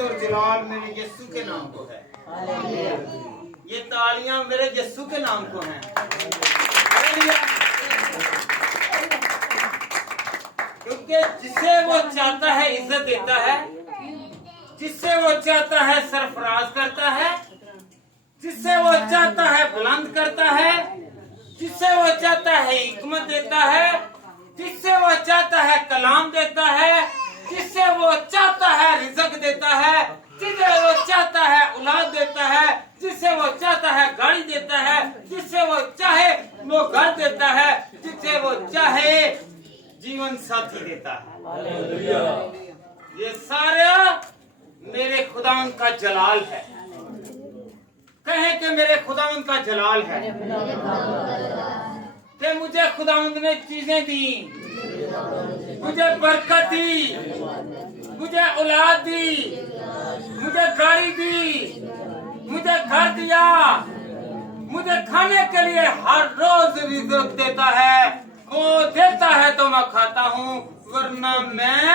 इज्जत और जलाल मेरे यीशु के नाम को है। ये तालियां मेरे यीशु के नाम को हैं। क्योंकि जिसे वो चाहता है इज्जत देता है, जिससे वो चाहता है सरफराज करता है, जिससे वो चाहता है बुलंद करता है, जिससे वो चाहता है हिकमत देता है, जिससे वो चाहता है कलाम देता है, जिससे वो चाहता है रिज़्क देता है, जिससे वो चाहता है औलाद देता है, जिससे वो चाहता है गाड़ी देता है, जिससे वो चाहे वो घर देता है, जिससे वो चाहे जीवन साथी देता है। ये सारा मेरे खुदावंद का जलाल है। कहें कि मेरे खुदावंद का जलाल है कि मुझे खुदावंद ने चीजें दी, मुझे बरकत दी, मुझे औलाद दी, मुझे गाड़ी दी, मुझे घर दिया, मुझे खाने के लिए हर रोज रिज़्क देता है। वो देता है तो मैं खाता हूँ, वरना मैं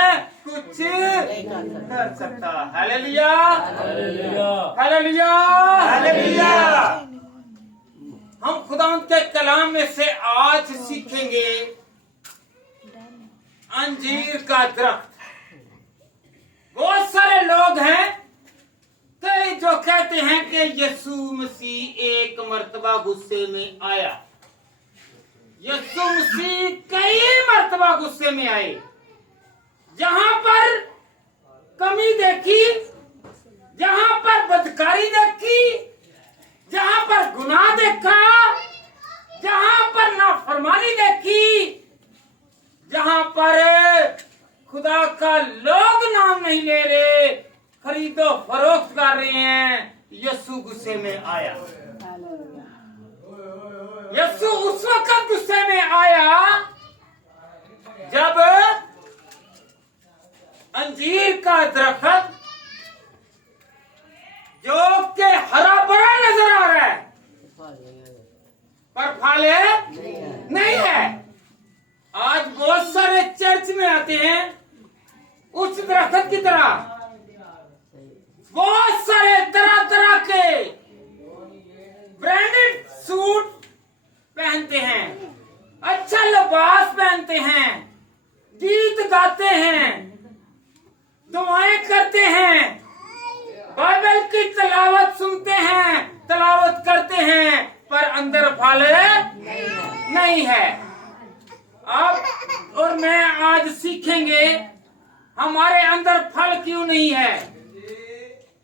कुछ कर सकता। Hallelujah, hallelujah, hallelujah. हम खुदावंद के कलाम में से आज सीखेंगे अंजीर का दरख्त। बहुत सारे लोग हैं कई जो कहते हैं कि यीशु मसीह एक मर्तबा गुस्से में आया। यीशु मसीह कई मर्तबा गुस्से में आए। जहां पर कमी देखी, जहां पर बदकारी देखी, जहां पर गुनाह देखा, जहां पर नाफरमानी देखी, जहां पर खुदा का लोग नाम नहीं ले रहे, खरीदो फरोख्त कर रहे हैं, यीशु गुस्से में आया। यीशु उस वक्त गुस्से में आया जब अंजीर का दरख्त जो कि हरा भरा नजर आ रहा है पर फल नहीं है। आज बहुत सारे चर्च में आते हैं उस दरख्त की तरह, बहुत सारे तरह तरह के ब्रांडेड सूट पहनते हैं, अच्छा लिबास पहनते हैं, गीत गाते हैं, दुआएं करते हैं, बाइबल की तलावत सुनते हैं, तलावत करते हैं, पर अंदर फल नहीं है। आप और मैं आज सीखेंगे हमारे अंदर फल क्यों नहीं है।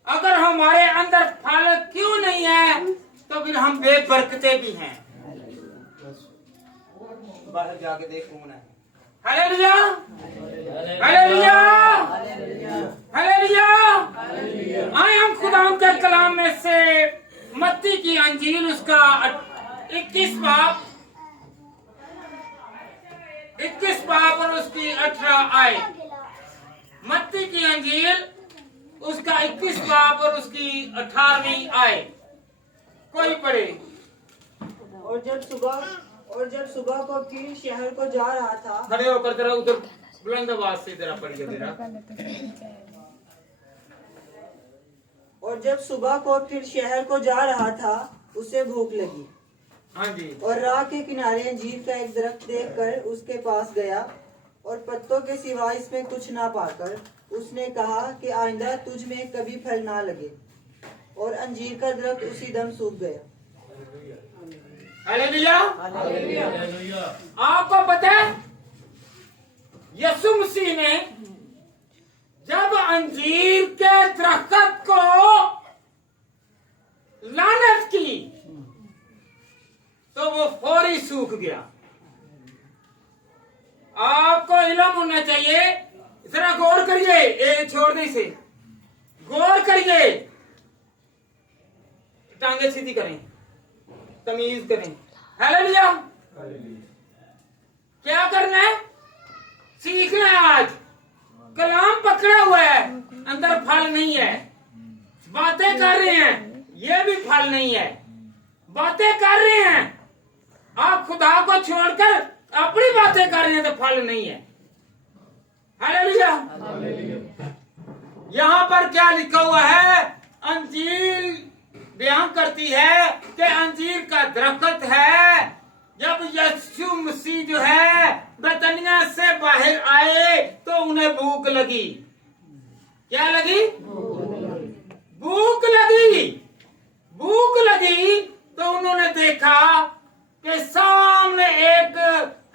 अगर हमारे अंदर फल क्यों नहीं है तो फिर हम बेबरकते भी हैं। बाहर जाके देख कौन है। Hallelujah, hallelujah, hallelujah. आए हम खुदा के कलाम में से मत्ती की अंजील उसका 21 बाब और उसकी 18 आयत। मत्ती की अंजील उसका 21 बाब और उसकी 18वीं आयत। कोई पढ़े। और जब सुबह को फिर शहर को जा रहा था। खड़े होकर जरा उधर बुलंद आवाज से जरा पढ़िए जरा। और जब सुबह को फिर शहर को जा रहा था उसे भूख लगी। हाँ जी। और राह के किनारे अंजीर का एक दरख्त देखकर उसके पास गया और पत्तों के सिवा इसमें कुछ ना पाकर उसने कहा कि आइंदा तुझ में कभी फल ना लगे। और अंजीर का दरख्त उसी दम सूख गया। हालेलुया, आपको पता है यीशु मसीह ने जब अंजीर के दरख्त को लानत की तो वो फौरी सूख गया। आपको इल्म होना चाहिए, जरा गौर करिए, ये छोड़ दे इसे, गौर करिए, टांगे सीधी करें, तमीज करें। हालेलुया। क्या करना है? सीखना है। आज कलाम पकड़ा हुआ है, अंदर फल नहीं है। बातें कर रहे हैं, ये भी फल नहीं है। बातें कर रहे हैं, आप खुदा को छोड़कर अपनी बातें कर रहे हैं तो फल नहीं है। हालेलुया। यहाँ पर क्या लिखा हुआ है? अंजीर बयान करती है कि अंजीर का दरख्त है। जब यीशु मसीह जो है बैतनिया से बाहर आए तो उन्हें भूख लगी। क्या लगी? भूख लगी। भूख लगी तो उन्होंने देखा कि सामने एक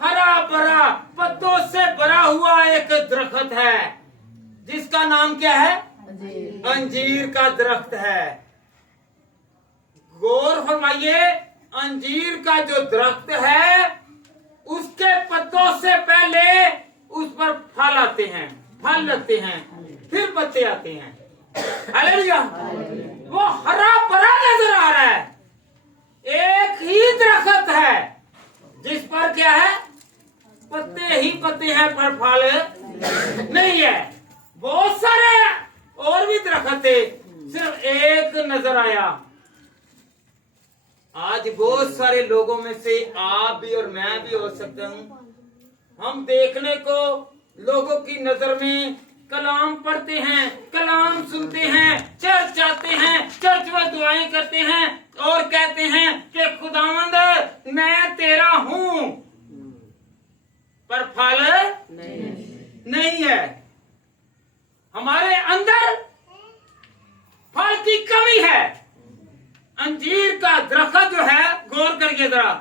हरा भरा पत्तों से भरा हुआ एक दरख्त है, जिसका नाम क्या है? अंजीर का दरख्त है। गौर फरमाइए, अंजीर का जो दरख्त है उसके पत्तों से पहले उस पर फल आते हैं, फल लगते हैं, फिर पत्ते आते हैं। हालेलुया। वो हरा भरा नजर आ रहा है। एक ही दरख्त है जिस पर क्या है? पत्ते ही पत्ते हैं, पर फल नहीं है। बहुत सारे और भी दरख्त थे, सिर्फ एक नजर आया। आज बहुत सारे लोगों में से आप भी और मैं भी हो सकता हूँ, हम देखने को लोगों की नजर में कलाम पढ़ते हैं, कलाम सुनते हैं, चर्च जाते हैं, चर्च में दुआएं करते हैं और कहते हैं कि खुदावंद मैं तेरा हूँ, पर फल नहीं है। हमारे अंदर फल की कमी है। अंजीर का दरख्त जो है, गौर करिए जरा,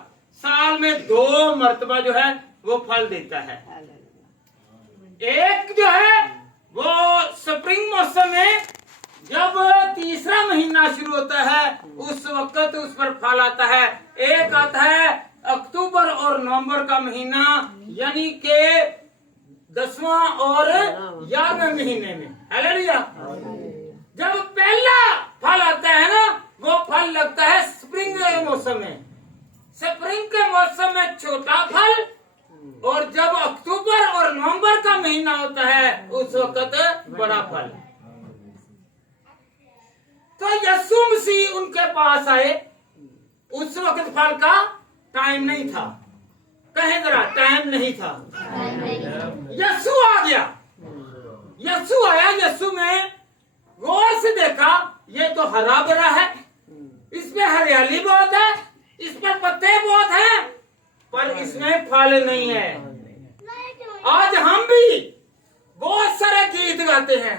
साल में 2 मरतबा जो है वो फल देता है। एक जो है वो स्प्रिंग मौसम में, जब तीसरा महीना शुरू होता है उस वक्त उस पर फल आता है। एक आता है अक्टूबर और नवंबर का महीना, यानी के 10वां और 11वें महीने में। हालेलुया। जब पहला फल आता है ना, वो फल लगता है स्प्रिंग के मौसम में। स्प्रिंग के मौसम में छोटा फल, और जब अक्टूबर और नवंबर का महीना होता है उस वक्त बड़ा फल। तो यीशु मसीह उनके पास आए। उस वक्त फल का टाइम नहीं था। कहें जरा, टाइम नहीं था। यीशु आ गया। यीशु आया। यीशु में गौर से देखा, ये तो हरा भरा है, इसमें हरियाली बहुत है, इस पर पत्ते बहुत हैं, पर इसमें फल नहीं है। आज हम भी बहुत सारे गीत गाते हैं,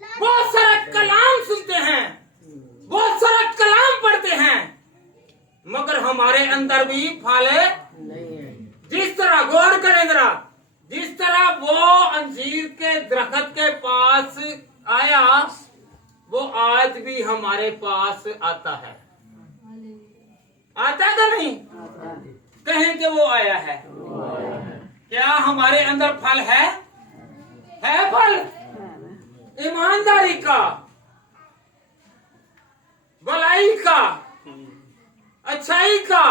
बहुत सारा कलाम सुनते हैं, बहुत सारा कलाम पढ़ते हैं, मगर हमारे अंदर भी फल नहीं है। जिस तरह, गौर करें जरा, जिस तरह वो अंजीर के दरख्त के पास आया, वो आज भी हमारे पास आता है। आता का नहीं? कहें कि वो आया है। क्या हमारे अंदर फल है? है फल ईमानदारी का, भलाई का, अच्छाई का,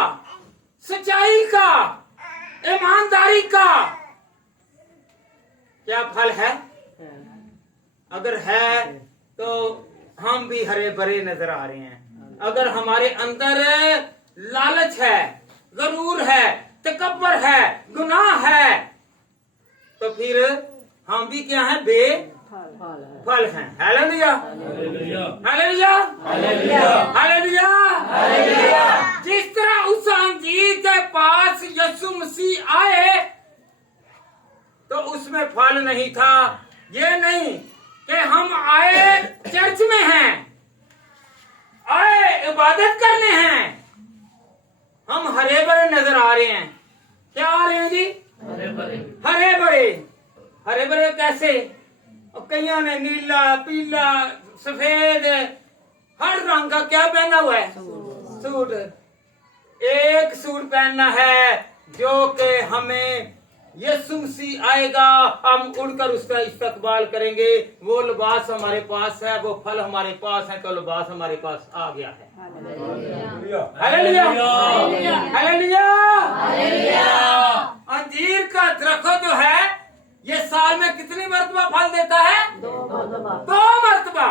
सच्चाई का, ईमानदारी का। क्या फल है? अगर है तो हम भी हरे भरे नजर आ रहे हैं। अगर हमारे अंदर लालच है, गरूर है, तकब्बर है, गुनाह है, तो फिर हम भी क्या है? बेफल हैं। Hallelujah, hallelujah, hallelujah, hallelujah. जिस तरह उस अंजीर के पास यीशु मसीह आए तो उसमें फल नहीं था। ये नहीं कि हम आए चर्च में हैं, आए इबादत करने हैं, हम हरे भरे नजर आ रहे हैं। क्या आ रहे हैं जी? हरे भरे। हरे भरे, हरे भरे कैसे? और कईयों ने नीला, पीला, सफेद, हर रंग का क्या पहना हुआ है? सूट। एक सूट पहनना है जो कि हमें यीशु मसीह आएगा, हम उड़कर उसका इस्तकबाल करेंगे। वो लिबास हमारे पास है, वो फल हमारे पास है, तो लिबास हमारे पास आ गया है। Hallelujah, hallelujah, hallelujah. अंजीर का दरख्त जो है ये साल में कितनी मरतबा फल देता है? 2 मरतबा।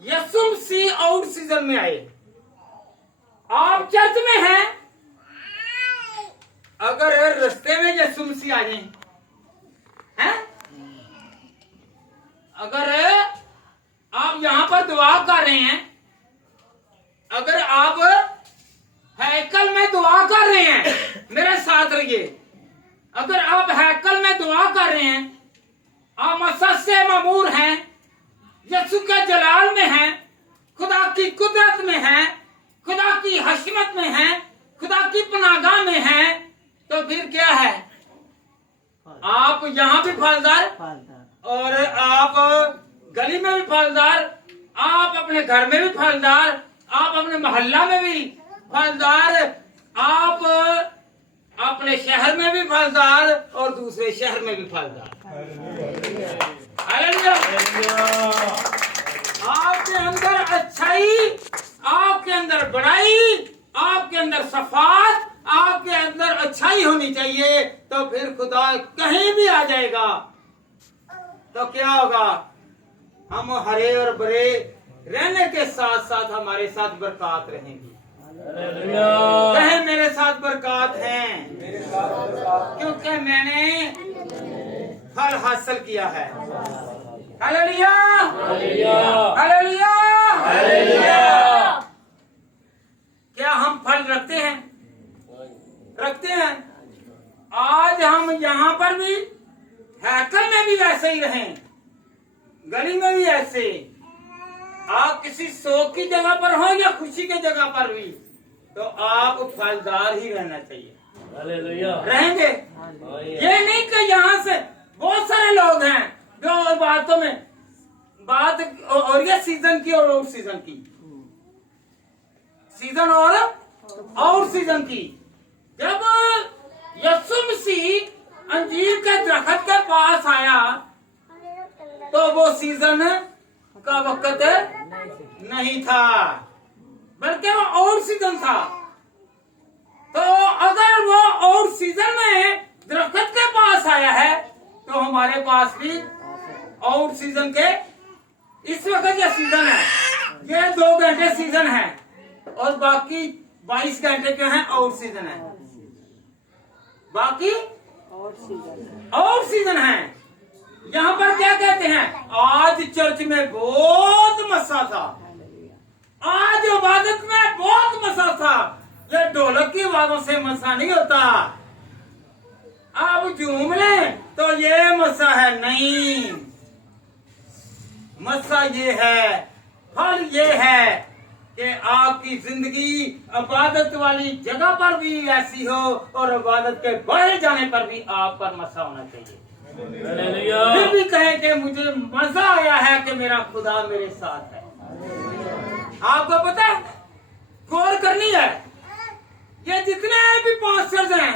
यीशु मसीह आउट सीजन में आए। आप चर्च में हैं, अगर रास्ते में यीशु मसीह आ जाए, हैं? अगर आप यहाँ पर दुआ कर रहे हैं, अगर आप हैकल में दुआ कर रहे हैं, मेरे साथ रहिए, अगर आप हैकल में दुआ कर रहे हैं, आप मसद से ममूर हैं, यीशु के जलाल में हैं, खुदा की कुदरत में हैं, खुदा की हशमत में हैं, खुदा की पनागाह में हैं, तो फिर क्या है? आप यहाँ भी फलदार और आप गली में भी फलदार, आप अपने घर में भी फलदार, आप अपने मोहल्ला में भी फलदार, आप अपने शहर में भी फलदार और दूसरे शहर में भी फलदार। हालेलुया। आपके अंदर अच्छाई, आपके अंदर बड़ाई, आपके अंदर सफात, आपके अंदर अच्छाई होनी चाहिए, तो फिर खुदा कहीं भी आ जाएगा तो क्या होगा? हम हरे और भरे रहने के साथ साथ हमारे साथ बरकत रहेंगी। कहे मेरे साथ बरकत हैं, क्योंकि मैंने फल हासिल किया है। Hallelujah, hallelujah, hallelujah. क्या हम फल रखते हैं? रखते हैं। आज हम यहाँ पर भी, हैकल में भी वैसे ही रहें, गली में भी ऐसे। आप किसी शोक की जगह पर हो या खुशी की जगह पर भी, तो आप फलदार ही रहना चाहिए। रहेंगे। ये नहीं कि यहाँ से बहुत सारे लोग हैं जो बातों में बात, और ये सीजन की और आउट सीजन की, सीजन और सीजन की। जब यीशु मसीह अंजीर के दरख्त के पास आया तो वो सीजन का वक्त नहीं था, बल्कि वो और सीजन था। तो अगर वो और सीजन में दरख्त के पास आया है तो हमारे पास भी और सीजन के, इस वक्त ये सीजन है, ये 2 घंटे सीजन है और बाकी 22 घंटे के हैं और सीजन है, बाकी और सीजन है। यहाँ पर क्या कहते हैं? आज चर्च में बहुत मजा था, आज इबादत में बहुत मजा था। ये ढोलक की आवाजों से मजा नहीं होता। आप झूम लें तो ये मजा है, नहीं। मजा ये है, फल ये है कि आपकी जिंदगी इबादत वाली जगह पर भी ऐसी हो और इबादत के बढ़े जाने पर भी आप पर मजा होना चाहिए। फिर भी कहे कि मुझे मजा आया है कि मेरा खुदा मेरे साथ है। आपको पता है, गौर करनी है, ये जितने भी पास्टर्स हैं,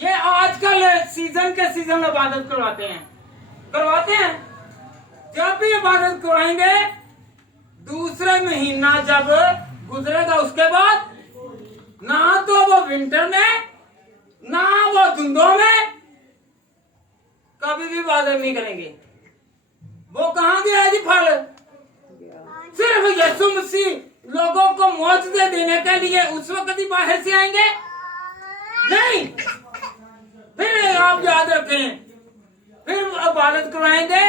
ये आजकल सीजन के सीजन इबादत करवाते हैं। जब भी इबादत करवाएंगे, दूसरे महीना जब गुजरेगा उसके बाद ना तो वो विंटर में ना वो धुंधों में कभी भी इबादत नहीं करेंगे। वो कहाँ गया जी फल? सिर्फ यीशु मसीह लोगों को मौजूदे देने के लिए उस वक्त ही बाहर से आएंगे? नहीं। फिर आप याद रखें, फिर इबादत करवाएंगे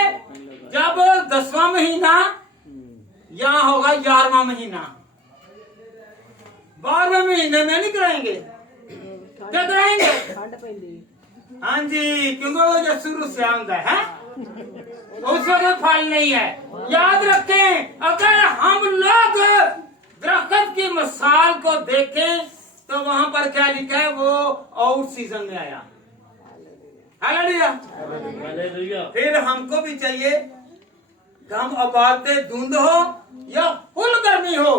जब 10वां महीना या होगा 11वां महीना। 12वें महीने में नहीं कराएंगे, क्या कराएंगे? हाँ जी, क्योंकि वो जो शुरू से आंदा है उस वक्त फल नहीं है। याद रखें, अगर हम लोग दरख्त की मिसाल को देखें तो वहां पर क्या लिखा है? वो आउट सीजन में आया। हालेलुया। फिर हमको भी चाहिए कि हम इबादतें धुंध हो या फुल गर्मी हो,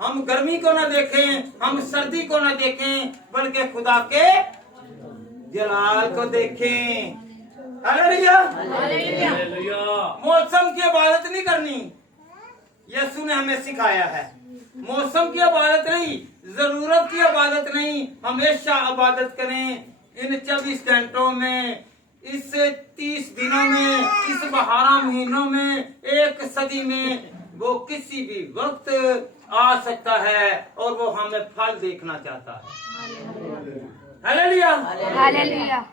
हम गर्मी को ना देखें, हम सर्दी को ना देखें, बल्कि खुदा के जलाल को देखें। हालेलुया। मौसम की इबादत नहीं करनी, यीशु ने हमें सिखाया है। मौसम की इबादत नहीं, जरूरत की इबादत नहीं, हमेशा इबादत करें। इन 24 घंटों में, इस 30 दिनों में, इस 12 महीनों में, 1 सदी में, वो किसी भी वक्त आ सकता है और वो हमें फल देखना चाहता है। Hallelujah, hallelujah.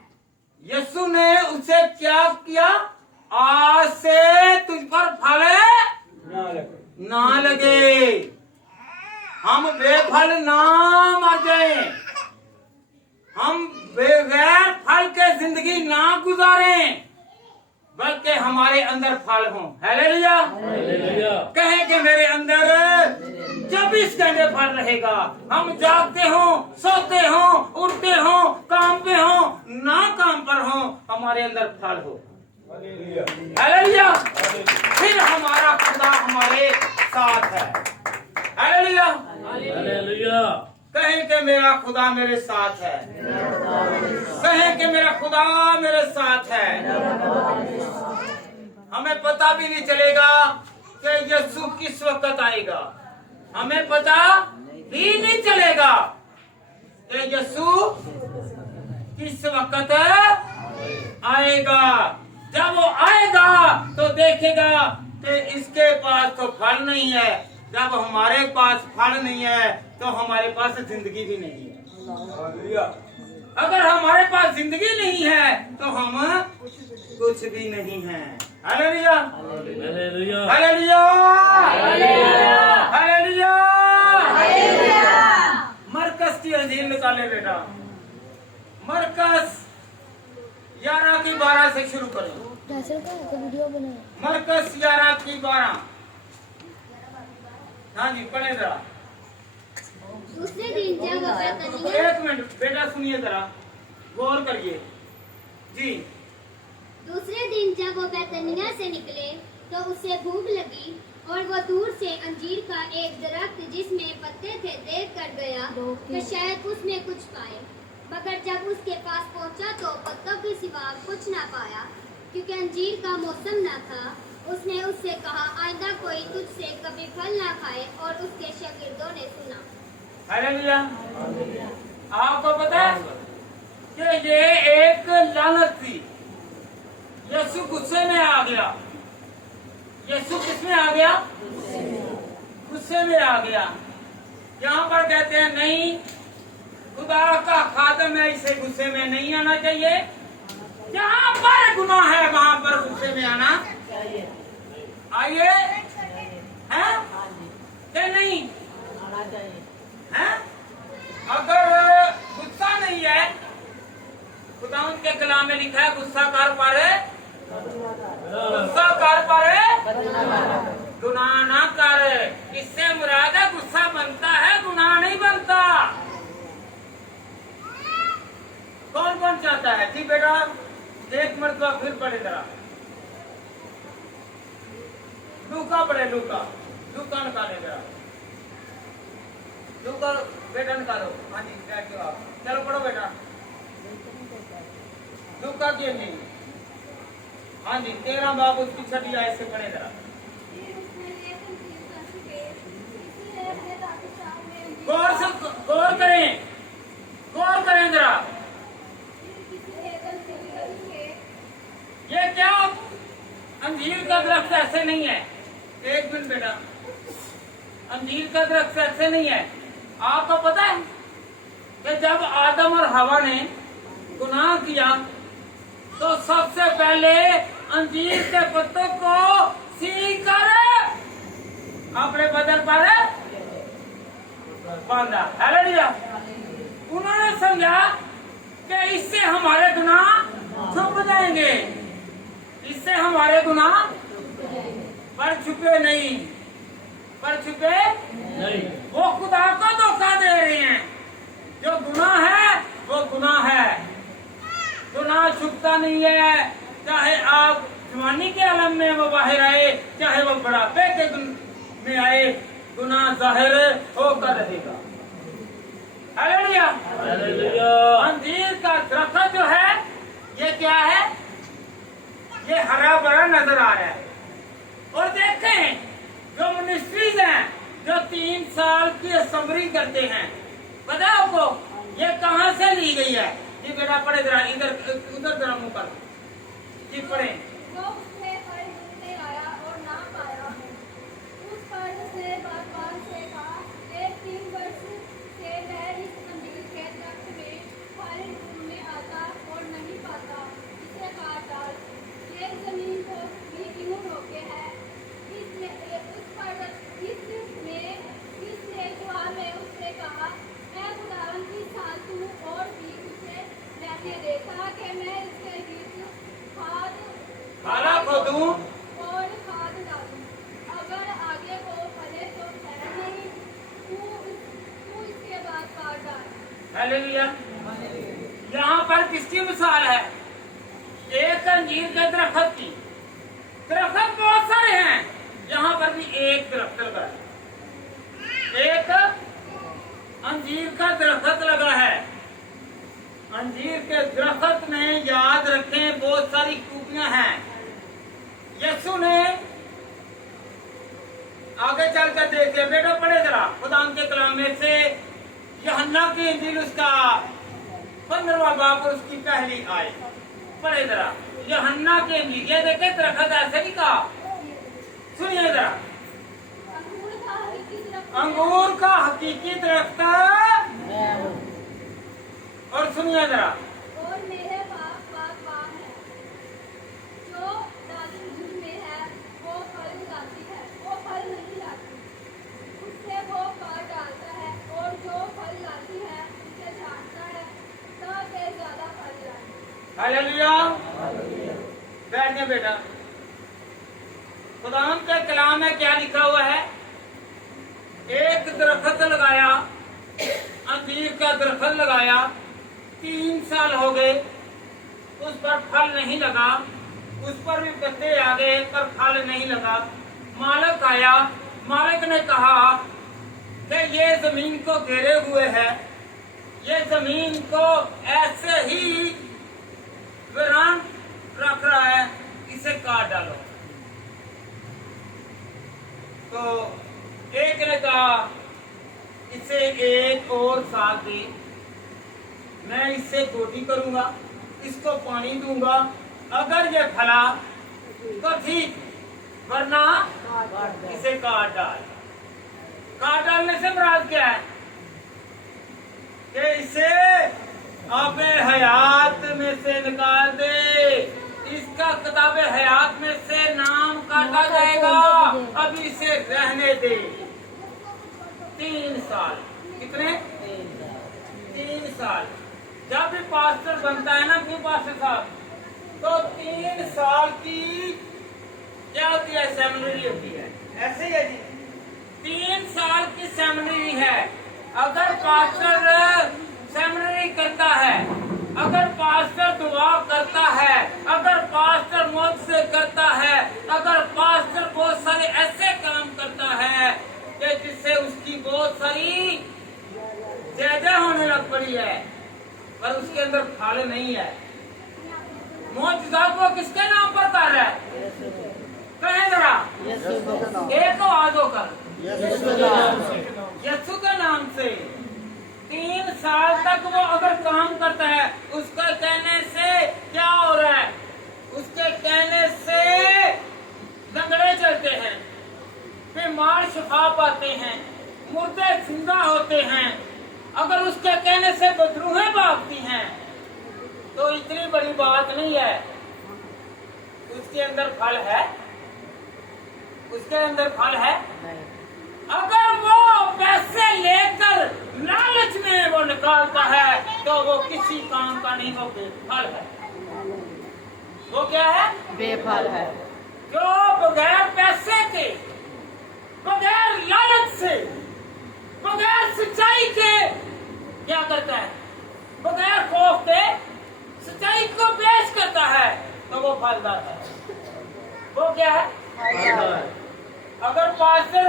यीशु ने उसे क्या किया? आज से फल ना मर जाए, हम बगैर फल के जिंदगी ना गुजारें, बल्कि हमारे अंदर फल हो। हालेलुया। कहें कि मेरे अंदर 24 घंटे फल रहेगा। हम जागते हो, सोते हो, उठते हो, काम पे हो, ना काम पर हो, हमारे अंदर फल हो। हालेलुया। फिर हमारा खुदा हमारे साथ है। हालेलुया। कहें कि मेरा खुदा मेरे साथ है। कहें कि मेरा खुदा मेरे साथ है। हमें पता भी नहीं चलेगा कि यीशु किस वक्त आएगा। हमें पता भी नहीं चलेगा कि यीशु किस वक्त आएगा। जब वो आएगा तो देखेगा कि इसके पास तो फल नहीं है। जब हमारे पास फल नहीं है तो हमारे पास जिंदगी भी नहीं है। अगर हमारे पास जिंदगी नहीं है तो हम कुछ भी नहीं है। हालेलुया। हालेलुया। हालेलुया। मरकस की अंजील निकाले बेटा। मरकस 11 की 12 से शुरू करें। वीडियो बनाए। मरकस 11 की 12। हाँ जी पढ़े जरा। दूसरे दिन जब वो बैतनिय्याह, एक मिनट बेटा सुनिए जरा, गौर करिए जी। दूसरे दिन जब वो बैतनिय्याह से निकले तो उसे भूख लगी और वो दूर से अंजीर का एक दरख्त जिसमें पत्ते थे देख कर गया कि शायद उसमें कुछ पाए, मगर जब उसके पास पहुंचा तो पत्तों के सिवा कुछ ना पाया, क्योंकि अंजीर का मौसम न था। उसने उससे कहा, आइंदा कोई तुझसे कभी फल ना खाए। और उसके शागिर्दों ने सुना। हालेलुया। आपको पता है कि ये एक लानत थी। यीशु गुस्से में आ गया। यीशु किसमें आ गया? गुस्से में आ गया। यहाँ पर कहते हैं नहीं, खुदा का खादम है, इसे गुस्से में नहीं आना चाहिए। जहाँ पर गुनाह है वहाँ पर गुस्से में आना आइए हैं कि नहीं हैं? अगर गुस्सा नहीं है, खुदा उनके कलाम में लिखा है गुस्सा कर पारे, गुस्सा कर पारे, गुनाह ना करे। इससे मुराद है गुस्सा बनता है, गुनाह नहीं बनता। कौन कौन चाहता है? जी बेटा एक मरतबा फिर पढ़े जरा। लूका पढ़े, लूका लूका निकाले जरा। लूका बेटा निकालो। हाँ जी बैठो आप, चलो पढ़ो बेटा। लूका की नहीं, हाँ जी 13 बाब उसकी 6 आयत से पढ़े जरा। गौर करें, गौर करें जरा। ये क्या अंजीर का दरख्त ऐसे नहीं है। एक मिनट बेटा, अंजीर का दरख्त ऐसे नहीं है। आपको पता है कि जब आदम और हवा ने गुनाह किया तो सबसे पहले अंजीर के पत्तों को सील कर अपने बदन पर बांधा। हालेलुया। उन्होंने समझा कि इससे हमारे गुनाह छुप जाएंगे। इससे हमारे गुनाह पर छुपे नहीं, पर छुपे नहीं। वो खुदा को धोखा दे रहे हैं। जो गुनाह है वो गुनाह है। गुनाह छुपता नहीं है। चाहे आप जवानी के आलम में वो बाहर आए, चाहे वो बुढ़ापे के में आए, गुनाह जाहिर होकर रहेगा। हालेलुया। अंजीर का दरख्त जो है ये क्या है? ये हरा भरा नजर आ रहा है। और देखें जो मिनिस्ट्रीज हैं जो 3 साल की असम्बली करते हैं, पता है आपको ये कहाँ से ली गई है? ये बेटा पढ़े जरा, इधर उधर जरा मुंह कर जी पढ़े। दूं और खाद डालूं। अगर आगे वो फले तो खैर नहीं, तू इसके बाद काट डाल। हालेलुया। यहाँ पर किसकी मिसाल है? एक अंजीर के दरख्त की। दरख्त बहुत सारे हैं, यहाँ पर भी एक दरख्त लगा है, एक अंजीर का दरख्त लगा है। अंजीर के दरख्त में याद रखें बहुत सारी खूबियां हैं। यीशु ने आगे चलकर देखिए, बेटा पढ़े जरा खुदा के कलाम में से यूहन्ना की इंजील उसका 15वां बाब और उसकी पहली आयत पढ़े जरा। यूहन्ना की इंजील, ये देखे दरख्त ऐसे नहीं कहा, सुनिए जरा। अंगूर का हकीकी दरख्त, और सुनिए जरा। और मेरे बाग है, जो डाली मुझ में है वो फल लाती है, वो फल नहीं लाती, उससे वो काट डालता है, और जो फल लाती है उसे छांटता है ताकि ज्यादा फल लाए। हालेलुया। बैठ गए बेटा। खुदा के कलाम में क्या लिखा हुआ है? एक दरख्त लगाया, अंजीर का दरख्त लगाया, 3 साल हो गए, उस पर फल नहीं लगा, उस पर भी पत्ते आ गए पर फल नहीं लगा। मालिक आया, मालिक ने कहा कि ये जमीन को घेरे हुए है, ये जमीन को ऐसे ही वीरान रख रहा है, इसे काट डालो। तो एक ने कहा इसे 1 और साल दे, मैं इससे गोटी करूंगा, इसको पानी दूंगा, अगर ये फला तो ठीक, वरना इसे काट डाल। काट डालने से मुराद क्या है? कि इसे आबे हयात में से निकाल दे, इसका किताबे हयात में से नाम काटा जाएगा, अभी इसे रहने दे। 3 साल, कितने? 3 साल। जब भी पास्टर बनता है ना, क्यों पास्टर साहब, तो 3 साल की क्या होती है? सेमिनरी होती है, ऐसे ही है जी। 3 साल की सेमिनरी है। अगर पास्टर सेमिनरी करता है, अगर पास्टर दुआ करता है, अगर पास्टर मौत से करता है, अगर पास्टर बहुत सारे ऐसे काम करता है कि जिससे उसकी बहुत सारी जय होने लग पड़ी है, पर उसके अंदर फल नहीं है। मौजूदा को किसके नाम पर कर रहा है? कहें जरा, एक आवाज होकर यीशु के नाम से। 3 साल तक वो अगर काम करता है, उसका कहने से क्या हो रहा है? उसके कहने से लंगड़े चलते हैं, बीमार शिफा पाते हैं, मुर्दे जिंदा होते हैं। अगर उसके कहने से बदरूहें भागती हैं, तो इतनी बड़ी बात नहीं है। उसके अंदर फल है, उसके अंदर फल है। अगर वो पैसे लेकर लालच में वो निकालता है, तो वो किसी काम का नहीं, वो बेफल है। वो क्या है? बेफल है। जो बगैर पैसे के, बगैर लालच से, बगैर सच्चाई के क्या करता है? बगैर खौफ के सच्चाई को पेश करता है, तो वो फलदार है। वो क्या है? अगर पास्टर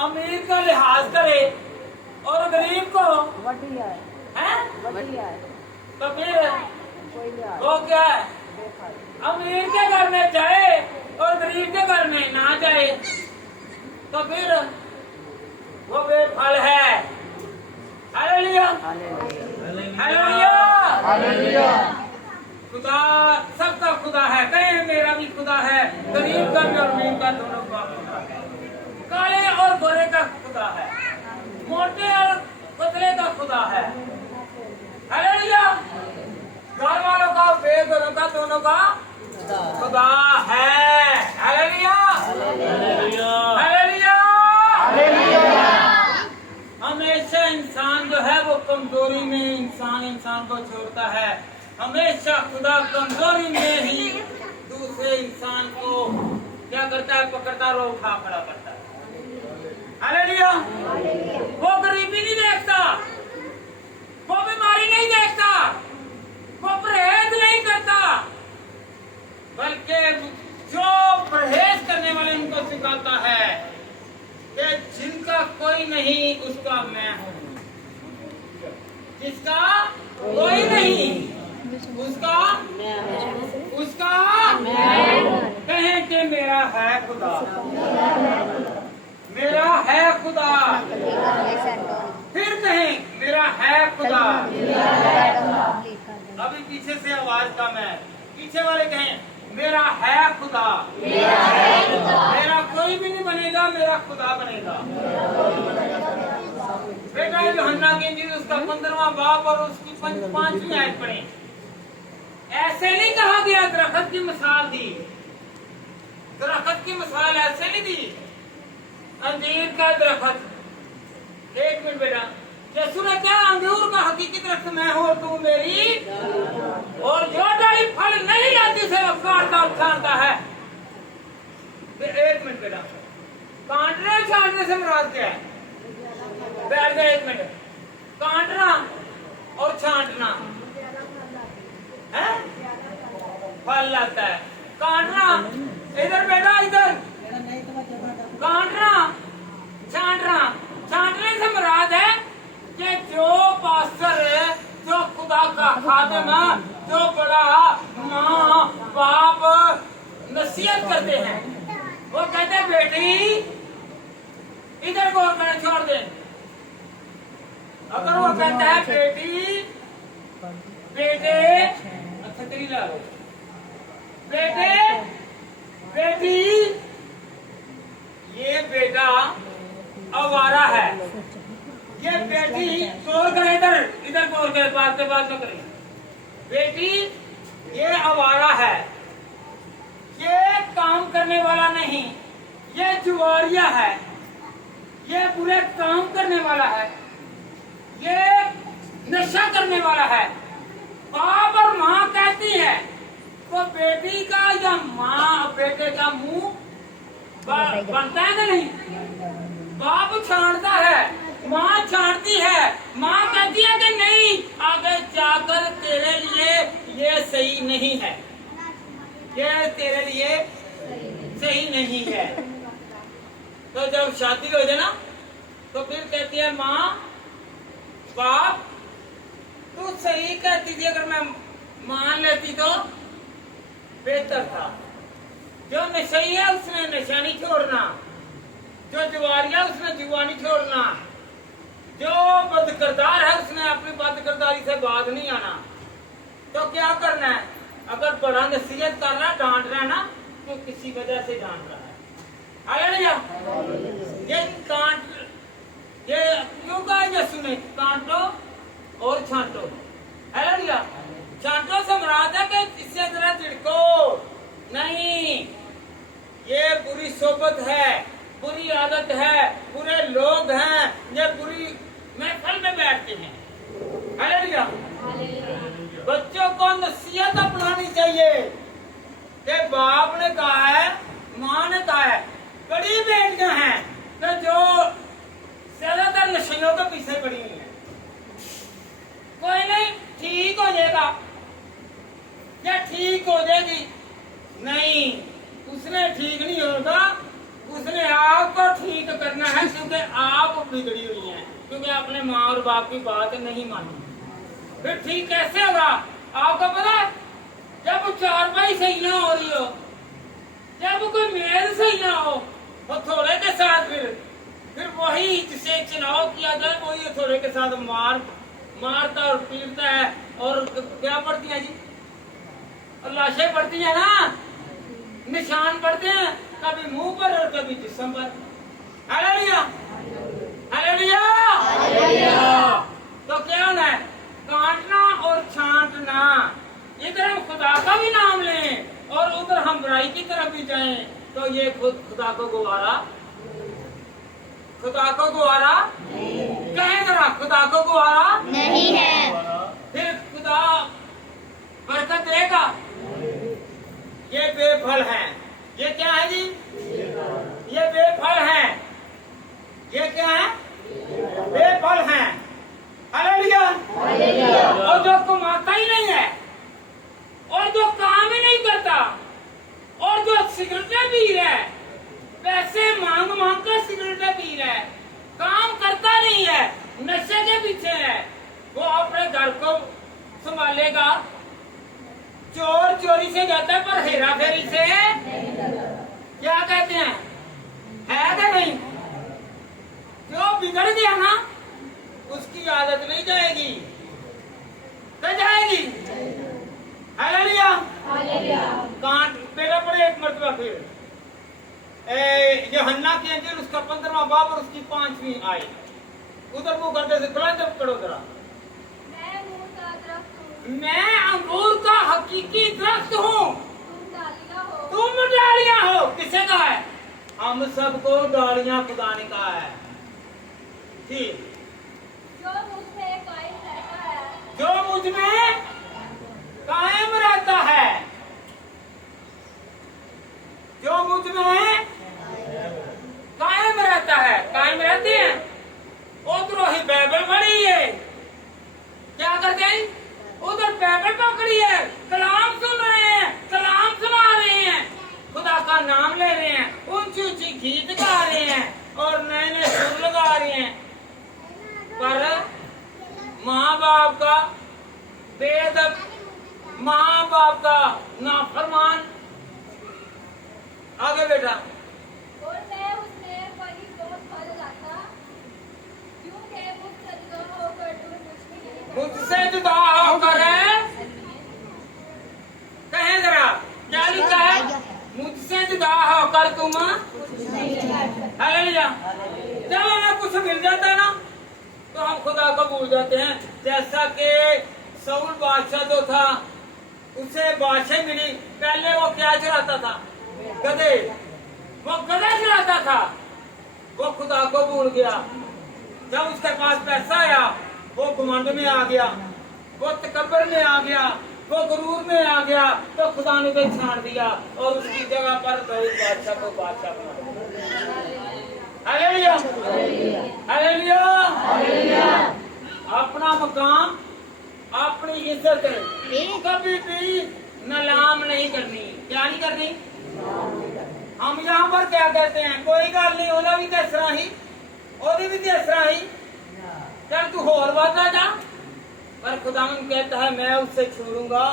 अमीर का लिहाज करे और गरीब को तो फिर वो क्या है? अमीर के घर में जाए और गरीब के घर में ना जाए, तो फिर वो बेफल है। Hallelujah, hallelujah, hallelujah. खुदा सबका खुदा है, कहे मेरा भी खुदा है, गरीब का भी और अमीर का दोनों का खुदा है, काले और गोरे का खुदा है, मोटे और पतले का खुदा है। हालेलुया। घर वालों का, बेघरों का, दोनों का खुदा है। Hallelujah, hallelujah, hallelujah. हमेशा इंसान जो है वो कमजोरी में इंसान को छोड़ता है। हमेशा खुदा कमजोरी में ही दूसरे इंसान को करता, रो उठा खड़ा करता है। हालेलुया। वो गरीबी नहीं देखता, वो बीमारी नहीं देखता, वो परहेज नहीं करता, बल्कि जो परहेज करने वाले उनको सिखाता है कि जिनका कोई नहीं उसका मैं हूँ, जिसका कोई नहीं उसका कहें कि मेरा है खुदा, मेरा है खुदा। फिर कहें मेरा है खुदा। अभी पीछे से आवाज कम है, पीछे वाले कहें मेरा है खुदा, मेरा कोई भी नहीं बनेगा, मेरा खुदा बनेगा। बेटा यूहन्ना की इंजील उसका 15वां बाब और उसकी 5वीं आयत पढ़ें। ऐसे नहीं कहा गया, दरख्त की मिसाल दी, दरख्त की मिसाल ऐसे नहीं दी। अंजीर का दरख्त, एक मिनट बेटा, यीशु ने क्या अंगूर का हकीकी दरख्त मैं हूँ, तू मेरी, और जो डाली फल नहीं लाती उसे काटता उछालता है। एक मिनट बेटा, काटने छाटने से मुराद क्या है? बैठ गए एक मिनट। काटना और छांटना है, फल लाता है। काटना, इधर बेटा इधर, काटना छांटना, छांटने से मुराद है कि जो पास्टर, जो खुदा का खादिम, जो बड़ा माँ बाप नसीहत करते हैं, वो कहते हैं बेटी इधर गौर करना छोड़ दे। अगर वो कहता है बेटी, बेटे, अच्छा तेरी ला लो, बेटे, बेटी, ये बेटा आवारा है, ये बेटी, गौर करे इधर, इधर गौर करे, बात पे बात न करें। बेटी ये आवारा है, ये काम करने वाला नहीं, ये जुआरिया है, ये बुरे काम करने वाला है, ये नशा करने वाला है। बाप और माँ कहती है तो बेटी का या माँ बेटे का मुंह बनता है कि नहीं? बाप छांटता है, माँ छांटती है, माँ कहती है कि नहीं, आगे जाकर तेरे लिए ये सही नहीं है, ये तेरे लिए सही नहीं है। तो जब शादी हो जाए ना, तो फिर कहती है माँ, बाप तू सही कहती थी, अगर मैं मान लेती तो बेहतर था। जो नशई है उसने नशा नहीं छोड़ना, जो जुआरिया उसने जुआ नहीं छोड़ना, जो बदकिरदार है उसने अपनी बदकिरदारी से बात नहीं आना। तो क्या करना है? अगर बड़ा नसीहत कर रहा है, डांट रहा है ना, तो किसी वजह से डांट रहा है। हालेलुया। ये कांट, ये क्यों कहा यीशु ने कांटो और छांटो? हालेलुया। छांटो से मुराद है कि इससे जरा झिड़को नहीं, ये बुरी सोबत है, बुरी आदत है, बुरे लोग हैं, ये बुरी महफिल में बैठते हैं। हालेलुया। बच्चों को नसीहत अपनानी चाहिए कि बाप ने कहा है, माँ ने कहा है। बड़ी बेटियां हैं तो जो ज्यादातर नशेड़ियों के पीछे पड़ी हुई हैं। कोई नहीं, ठीक हो जाएगा या ठीक हो जाएगी, नहीं, उसने ठीक नहीं होगा, उसने आपको ठीक करना है, क्योंकि आप बिगड़ी हुई हैं, क्योंकि आपने माँ और बाप की बात नहीं मानी। फिर ठीक कैसे होगा? आपको पता है, जब चारपाई सही ना हो रही हो, जब कोई मेल सही ना हो, और थोड़े के साथ फिर वही जिसे चुनाव किया जाए वही थोड़े के साथ मारता और पीटता है, और क्या पड़ती है जी? और लाशें पड़ती है ना, निशान पड़ते हैं, कभी मुंह पर और कभी जिस्म पर। Hallelujah, hallelujah, hallelujah. तो क्या होना है? काटना और छांटना। इधर हम खुदा का भी नाम लें और उधर हम बुराई की तरफ भी जाएं, तो ये खुदा को गवारा, खुदा को गवारा कहें जरा, खुदा को गवारा नहीं है। फिर खुदा बरकत देगा। ये बेफल हैं, ये क्या है जी? पी रहा है, पैसे मांग मांग कर सिगरेटें पी रहा है, काम करता नहीं है, नशे के पीछे है, वो अपने घर को संभालेगा? चोर चोरी से जाता है पर हेरा फेरी से क्या कहते हैं, है कि नहीं? जो बिगड़ गया ना उसकी आदत नहीं जाएगी, तो जाएगी। हालेलुया। कांट पेड़ा पड़े एक मरतबा फिर यूहन्ना की अंजील उसका 15वां बाब और उसकी 5वीं आई। उधर वो गर्दे से खड़ा जब करो जरा। मैं अंगूर का हकीकी दरख्त हूँ, तुम डालियां हो। किसे कहा है? हम सबको डालियां खुदा ने कहा है। ठीक, जो मुझ में कायम रहता है, जो मुझ में कायम रहता है, कायम रहते हैं। उधर ही बाइबल पढ़ी है, क्या करते हैं? उधर बाइबल पकड़ी है, कलाम सुन रहे हैं, कलाम सुना रहे हैं, खुदा का नाम ले रहे हैं, ऊंची ऊंची गीत गा रहे हैं और नए नए सुर लगा रहे हैं, पर माँ बाप का बेअदब, माँ बाप का नाफरमान। आगे बेटा। और मैं उसमें बड़ी बहुत फल लाता, क्योंकि मुझसे जुदा होकर तुम मुझसे जुदा होकर है, कहें जरा क्या लिखा है? मुझसे जुदा होकर तुम। हालेलुया। जब हमें कुछ मिल जाता है ना तो हम खुदा को भूल जाते हैं। जैसा कि साउल बादशाह जो था उसे बादशाह मिली, पहले वो क्या चलाता था? गधे। वो गधे चलाता था, वो खुदा को भूल गया। जब उसके पास पैसा आया वो घमंड में आ गया, वो तकब्बर में आ गया, वो गुरूर में आ गया, तो खुदा ने उसे छाड़ दिया और उसकी जगह पर दाऊद बादशाह को बादशाह बना दिया। Hallelujah, hallelujah. अपना मकाम, अपनी इज्जत कभी भी नीलाम नहीं करनी। क्या नहीं करनी? हम यहाँ पर क्या कहते हैं? कोई गल नहीं, ओदा भी तो इसरा ही, ओदी भी तो इसरा ही, चल तू होर वादा जा। पर खुदावन कहता है मैं उससे छोड़ूंगा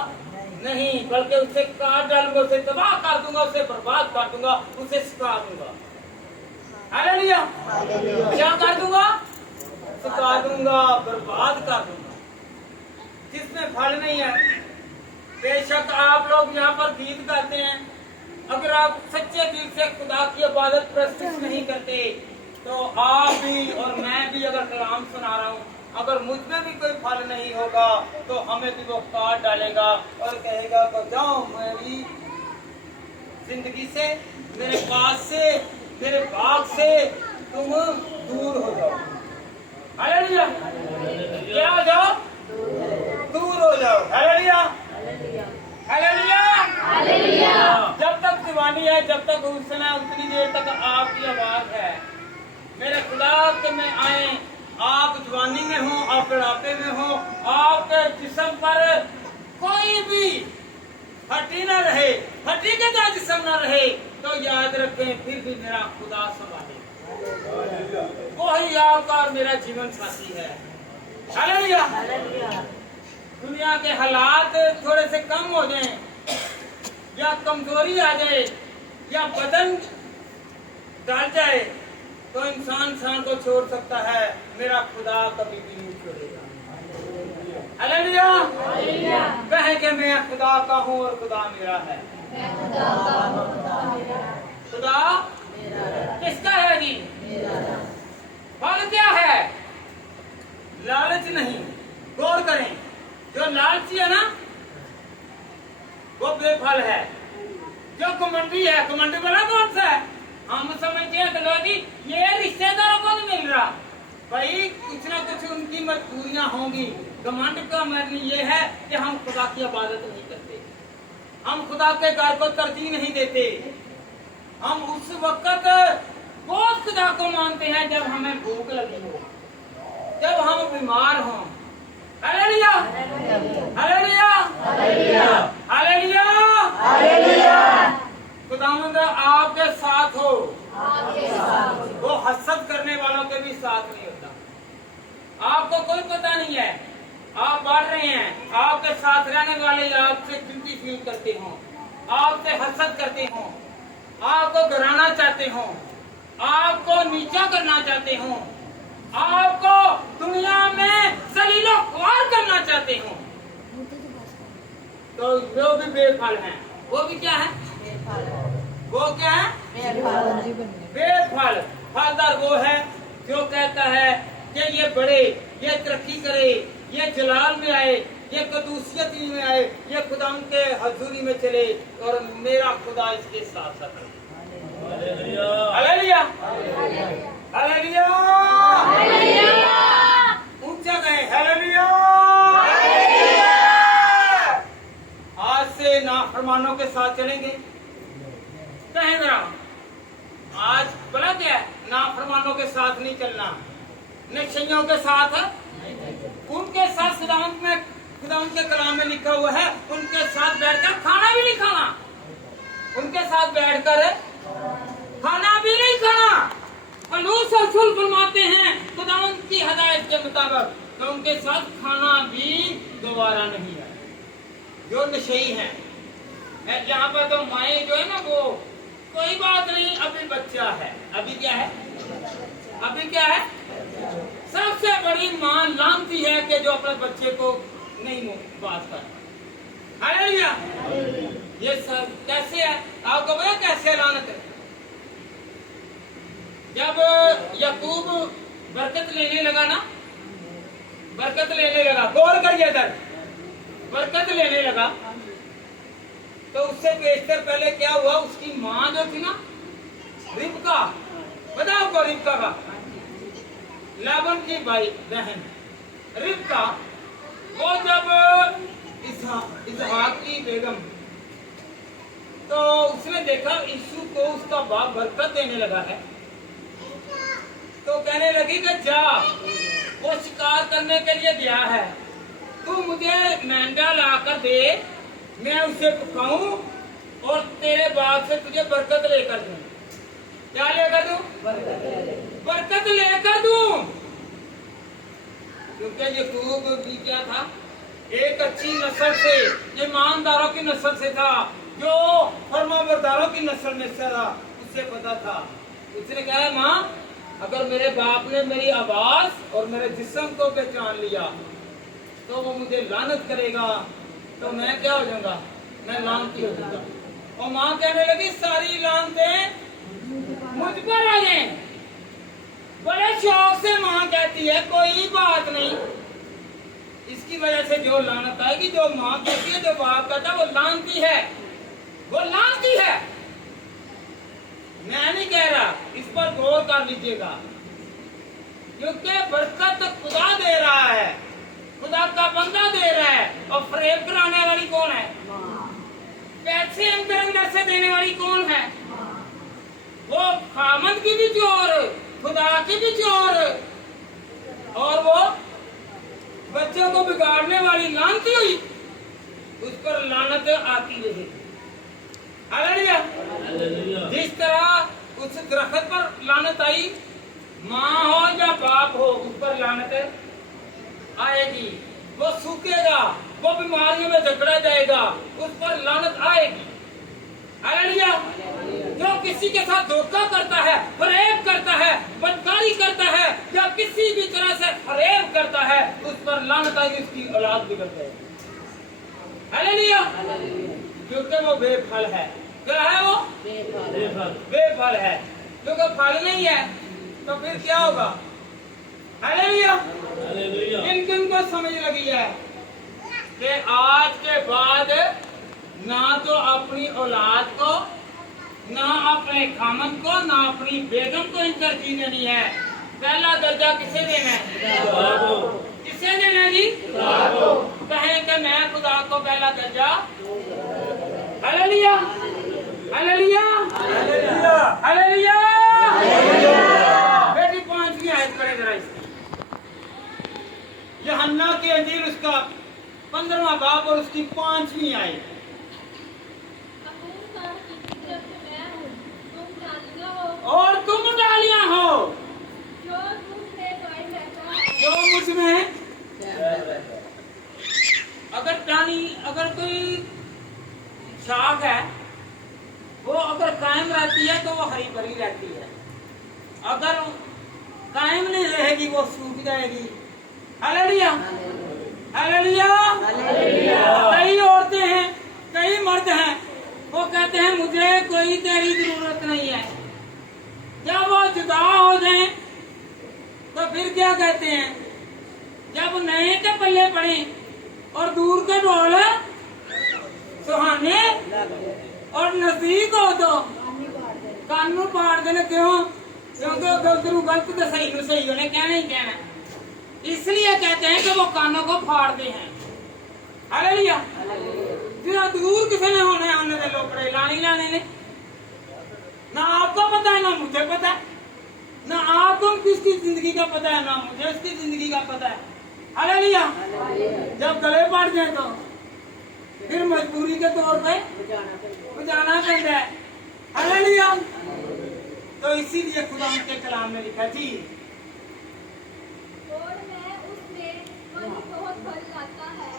नहीं, बल्कि उसे काट डालूंगा, उसे तबाह कर दूंगा, उसे बर्बाद कर दूंगा, उसे सिखा दूंगा। हालेलुया। क्या कर दूंगा? सिखा दूंगा, बर्बाद कर दूंगा। जिसमें फल नहीं है। बेशक आप लोग यहाँ पर गीत गाते हैं, अगर आप सच्चे दिल से खुदा की इबादत प्रस्तुत नहीं करते तो आप भी और मैं भी अगर कलाम सुना रहा हूँ, अगर मुझ में भी कोई फल नहीं होगा तो हमें भी वो काट डालेगा और कहेगा तो जाओ मेरी जिंदगी से, मेरे पास से, मेरे बाग से तुम दूर हो जाओ। हालेलुया। क्या हो जाओ? दूर हो जाओ। Hallelujah, hallelujah. जब तक जवानी है, जब तक हुस्न है, उतनी देर तक आपकी आवाज है। मेरे खुदा के में आए, आप जवानी में हो, आप बुढ़ापे में हो, आपके जिस्म पर कोई भी हड्डी न रहे, हड्डी के साथ जिस्म न रहे, तो याद रखें फिर भी मेरा खुदा संभाले। वही आपका और मेरा जीवन साथी है। हालेलुया। दुनिया के हालात थोड़े से कम हो जाएं, या कमजोरी आ जाए, या बदन डल जाए, तो इंसान को छोड़ सकता है, मेरा खुदा कभी भी नहीं छोड़ेगा। हालेलुया। कहे कि मैं खुदा का हूँ और खुदा मेरा है। खुदा किसका है जी? फल क्या है? लालच नहीं। गौर करें, जो लालची है ना वो बेफल है। जो घमंडी है, घमंडी वाला कौन सा है? हम समझते हैं कि लो जी ये रिश्तेदारों को नहीं मिल रहा, भाई कुछ ना कुछ उनकी मजबूरियां होंगी। घमंड का मतलब ये है कि हम खुदा की इबादत नहीं करते, हम खुदा के घर को तरजीह नहीं देते, हम उस वक्त बहुत खुदा को मानते हैं जब हमें भूख लगी हो, जब हम बीमार हों। Hallelujah, hallelujah, hallelujah, hallelujah. खुदावंद आपके साथ हो। आपके साथ वो हसद करने वालों के भी साथ नहीं होता। आपको कोई पता नहीं है, आप बढ़ रहे हैं, आपके साथ रहने वाले आपसे गिल्टी फील करते हो, आपसे हसद करते हो, आपको गिराना चाहते हो, आपको नीचा करना चाहते हो, आपको दुनिया में जलीलो ख्वार करना चाहते हो, तो वो भी बेफल हैं। वो भी क्या है? वो क्या है? बेफल। फलदार वो है जो कहता है कि ये बढ़े, ये तरक्की करे, ये जलाल में आए, ये कदूसियत में आए, ये खुदा के हजूरी में चले और मेरा खुदा इसके साथ साथ है। हालेलुया, हालेलुया, ऊंचा गए, हालेलुया। आज से नाफरमानों के साथ चलेंगे। कहें जरा, आज बोला क्या है? नाफरमानों के साथ नहीं चलना, नशइयों के साथ है, उनके साथ खुदावंद के कलाम में लिखा हुआ है, उनके साथ बैठकर खाना भी नहीं खाना, उनके साथ बैठकर खाना भी नहीं खाना। पलूस रसूल फरमाते हैं खुदावंद की हदायत के मुताबिक तो उनके साथ खाना भी दोबारा नहीं है। जो नशई है यहाँ पर तो माए जो है ना, वो कोई बात नहीं, अभी बच्चा है, अभी क्या है, अभी क्या है। सबसे बड़ी मां लानती है कि जो अपने बच्चे को नहीं बात कर। हालेलुया। ये सब कैसे है? आपको पता कैसे लानत है? जब याकूब बरकत लेने लगा ना, बरकत लेने लगा, गौर करिए इधर, बरकत लेने लगा तो उससे बेशतर पहले क्या हुआ? उसकी माँ जो थी ना, रिबका, बताओ को रिबका का, लाबन की भाई बहन रिबका, वो जब इसहाक की बेगम, तो उसने देखा यीशु को उसका बाप बरकत देने लगा है, तो कहने लगी कि जा, वो शिकार करने के लिए गया है, तू मुझे मेंढा लाकर दे, मैं उसे पकाऊं और तेरे बाप से तुझे बरकत लेकर दूं। क्या लेकर दूं? बरकत लेकर दूं। क्योंकि याकूब भी क्या था? एक अच्छी नस्ल से, ईमानदारों की नस्ल से था, जो फरमाबरदारों की नस्ल में से था। उससे पता था, उसने कहा माँ, अगर मेरे बाप ने मेरी आवाज और मेरे जिस्म को पहचान लिया तो वो मुझे लानत करेगा, तो मैं क्या हो जाऊंगा? मैं लानती हो जाऊंगा। और माँ कहने लगी सारी लानतें मुझ पर आ जाए। बड़े शौक से माँ कहती है कोई बात नहीं, इसकी वजह से जो लानत आएगी, जो माँ कहती है, जो बाप कहता है, वो लानती है, वो लानती है। मैं नहीं कह रहा, इस पर गौर कर लीजिएगा, क्योंकि बरकत खुदा दे रहा है, खुदा का बंदा दे रहा है, और फरेब कराने वाली कौन है? पैसे अंदर से देने वाली कौन है? वो खामद की भी चोर, खुदा की भी चोर, और वो बच्चों को बिगाड़ने वाली लानती हुई, उस पर लानत आती रही। हालेलुया। जिस तरह उस दरख्त पर लानत आई, माँ हो या बाप हो, उस पर लानत आएगी। वो सूखेगा, वो बीमारियों में जकड़ा जाएगा, उस पर लानत आएगी। हालेलुया। जो किसी के साथ धोखा करता है, फरेब करता है, बदकारी करता है, या किसी भी तरह से फरेब करता है, उस पर लानत आएगी, उसकी औलाद बिगड़ जाएगी। हालेलुया। क्योंकि वो बेफल है। क्या है वो? बेफल है। क्योंकि फल नहीं है तो फिर क्या होगा? हालेलुया। किन किन को समझ लगी है कि आज के बाद ना तो अपनी औलाद को, ना अपने खामद को, ना अपनी बेगम को तरजीह देनी है। पहला दर्जा किसे देना है? किसे देना है जी? कहें कि मैं खुदा को पहला दर्जा। Hallelujah, hallelujah, hallelujah. बेटी 5वीं आयत पढ़े जरा इसकी। यूहन्ना की अंजील उसका 15वां बाब और उसकी 5वीं आयत। रहती है, अगर कायम नहीं रहेगी वो सूख जाएगी। Hallelujah, hallelujah. कई औरतें हैं, कई मर्द हैं, वो कहते हैं मुझे कोई तेरी जरूरत नहीं है। जब वो जुदा हो जाए तो फिर क्या कहते हैं, जब नए के पल्ले पड़े और दूर के ढोल सुहाने और नजदीक हो तो कानू पाड़ देने। क्यों? क्योंकि गलत तो सही को सही होने कहना ही कहना, इसलिए कहते हैं कि वो कानों को फाड़ते हैं। हालेलुया। फिर दूर किसी ने होने आने दे लोकड़े लाने ने, ना आपको पता है ना मुझे पता है, ना आपको किसकी जिंदगी का पता है ना मुझे उसकी जिंदगी का पता है। हालेलुया। जब गले पड़ जाए तो फिर मजबूरी के तौर पे बुझाना पड़ता है। हालेलुया। तो इसीलिए खुदा के कलाम में लिखा जी, और मैं उसमें फली बहुत फल लाता है,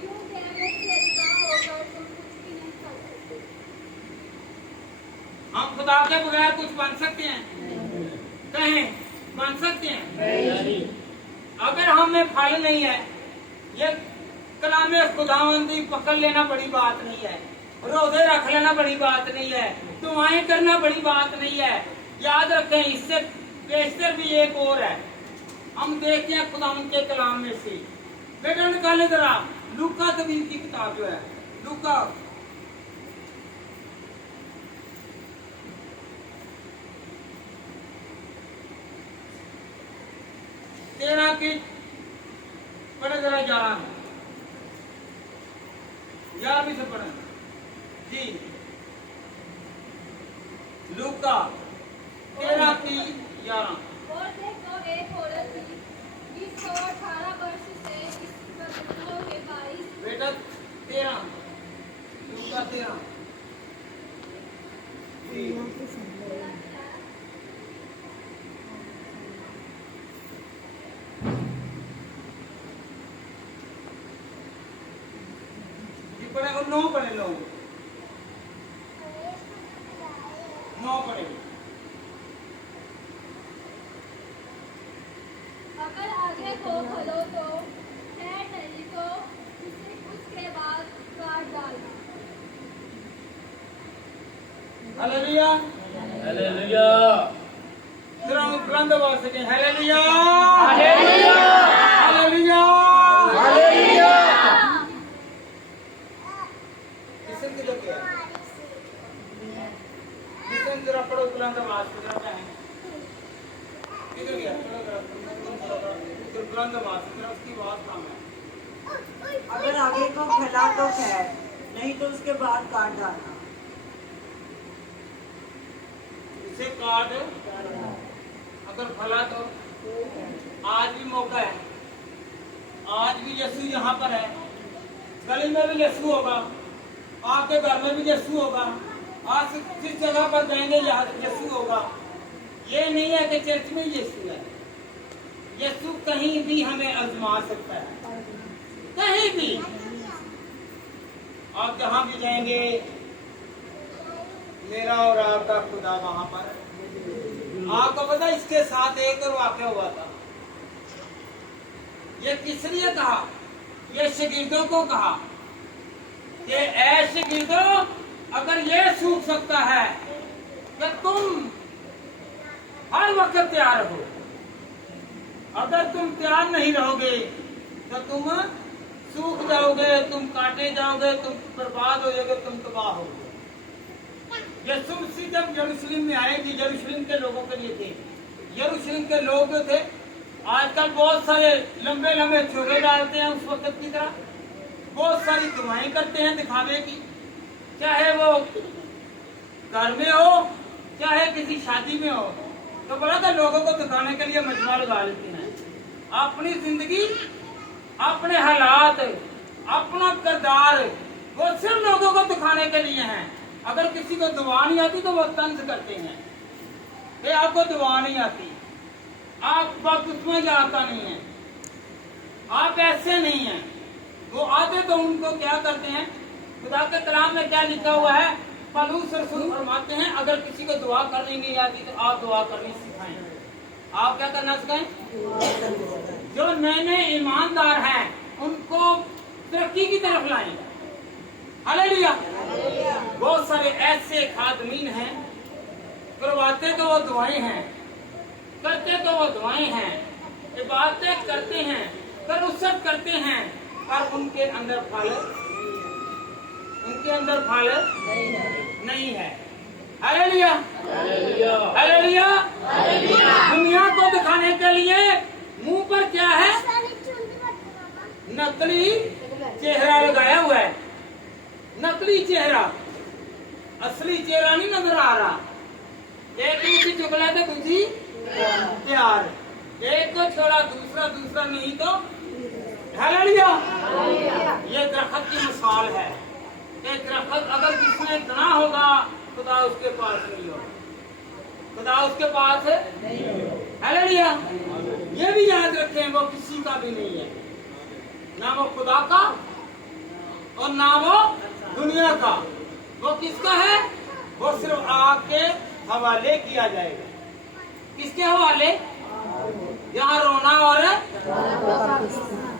क्योंकि मुझसे जुदा होकर तुम कुछ भी नहीं कर सकते। हम खुदा के बगैर कुछ बन सकते हैं? कहें, बन सकते हैं? अगर हम में फल नहीं है, ये कलाम खुदावंदी पकड़ लेना बड़ी बात नहीं है, रोजे रख लेना बड़ी बात नहीं है, दुआएं करना बड़ी बात नहीं है। याद रखें, इससे बेहतर भी एक और है। हम देखते हैं खुदावंद के कलाम में से, बेटा निकाले जरा लूका तबीब की किताब जो है, लूका तेरह की पढ़े जरा 11 से पढ़े जी। लूका 13 की 11। और देखो एक औरत थी जिसको 18 वर्ष से इस बदबू के बारिश बेटा 13, लूका 13 जी। पढ़े और 9 पढ़े लोग, 9 पढ़े। अगर आगे को खोलो तो खैर नहीं तो उसके बाद काट डालना। हालेलुया, हालेलुया, जरा बुलंद आवाज से कहें हालेलुया, हालेलुया, हालेलुया, हालेलुया। किसम की लगी है? किसम जरा पढ़ो बुलंद आवाज से जरा कहें। किधर गया? पढ़ो जरा बुलंद आवाज से, जरा उसकी आवाज कम है। अगर आगे को फैला तो खैर, नहीं तो उसके बाद काट डालना। इसे काट, अगर फला तो आज भी मौका है, आज भी यीशु यहाँ पर है, गली में भी यीशु होगा, आपके घर में भी यीशु होगा, आज जिस जगह पर जाएंगे यहाँ यीशु होगा। ये नहीं है कि चर्च में यीशु है, यीशु कहीं भी हमें आजमा सकता है, कहीं भी। आप जहाँ भी जाएंगे मेरा और आपका खुदा वहां पर है। आपको पता है इसके साथ एक और वाक़या हुआ था। ये किस लिए कहा? ये शागिर्दों को कहा कि ऐ शागिर्दों, अगर ये सूख सकता है कि तुम हर वक्त तैयार रहो, अगर तुम तैयार नहीं रहोगे तो तुम सूख जाओगे, तुम काटे जाओगे, तुम बर्बाद हो जाओगे, तुम तबाह होगे। यीशु मसीह जब यरूशलेम में आए थे, यरूशलेम के लोगों के लिए थे। यरूशलेम के लोग जो थे, आजकल बहुत सारे लंबे लंबे चोगे डालते हैं उस वक्त की तरह, बहुत सारी दुआएं करते हैं दिखावे की, चाहे वो घर में हो चाहे किसी शादी में हो, तो बड़ा का लोगों को दिखाने के लिए मजमा लगा लेते हैं। अपनी जिंदगी, अपने हालात, अपना किरदार वो सिर्फ लोगों को दिखाने के लिए हैं। अगर किसी को दुआ नहीं आती तो वो तंज करते हैं कि आपको दुआ नहीं आती, आप बपतिस्मा आता नहीं है, आप ऐसे नहीं हैं। वो आते तो उनको क्या करते हैं? खुदा के कलाम में क्या लिखा हुआ है पौलुस रसूल फरमाते हैं, अगर किसी को दुआ करनी नहीं आती तो आप दुआ करनी सिखाएं। आप क्या करना सिखाएं? जो नए नए ईमानदार हैं उनको तरक्की की तरफ लाएं। हालेलुया। बहुत सारे ऐसे खादमीन हैं, करवाते तो वो दुआएं हैं, करते तो वो दुआएं हैं, इबादतें करते हैं, करूसत करते हैं, पर उनके अंदर फल नहीं है। हालेलुया। हालेलुया। दुनिया को दिखाने के लिए मुंह पर क्या है? नकली चेहरा लगाया हुआ है। नकली चेहरा, असली चेहरा नहीं नजर आ रहा। एक दूसरी चुगला तो दूसरी प्यार, एक को छोड़ा दूसरा, दूसरा नहीं तो। हालेलुया। ये दरख्त की मिसाल है। ये दरख्त अगर किसने तना होगा, खुदा उसके पास नहीं होगा, खुदा उसके पास नहीं होगा। हालेलुया। ये भी याद रखें, वो किसी का भी नहीं है, ना वो खुदा का और ना वो दुनिया का। वो किसका है? वो सिर्फ आग के हवाले किया जाएगा। किसके हवाले? यहाँ रोना और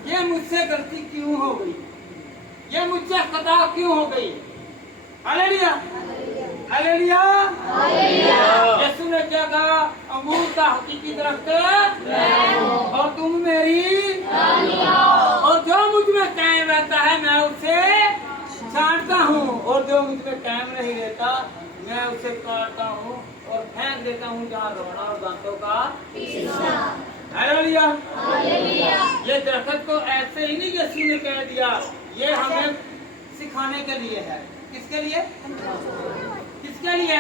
ये मुझसे गलती क्यों हो गई, ये मुझसे खता क्यों हो गई। हालेलुया। हालेलुया। यीशु ने क्या कहा? अमूल का हकीकी दरख्त और तुम मेरी, और जो मुझ में कायम रहता है मैं उसे छांटता हूँ, और जो मुझ में कायम नहीं रहता मैं उसे काटता हूँ और फेंक देता हूँ जहाँ रोना और दांतों का। हालेलुया। ये दरख्त को ऐसे ही नहीं यीशु ने कह दिया, ये हमें सिखाने के लिए है। किसके लिए? किसके लिए?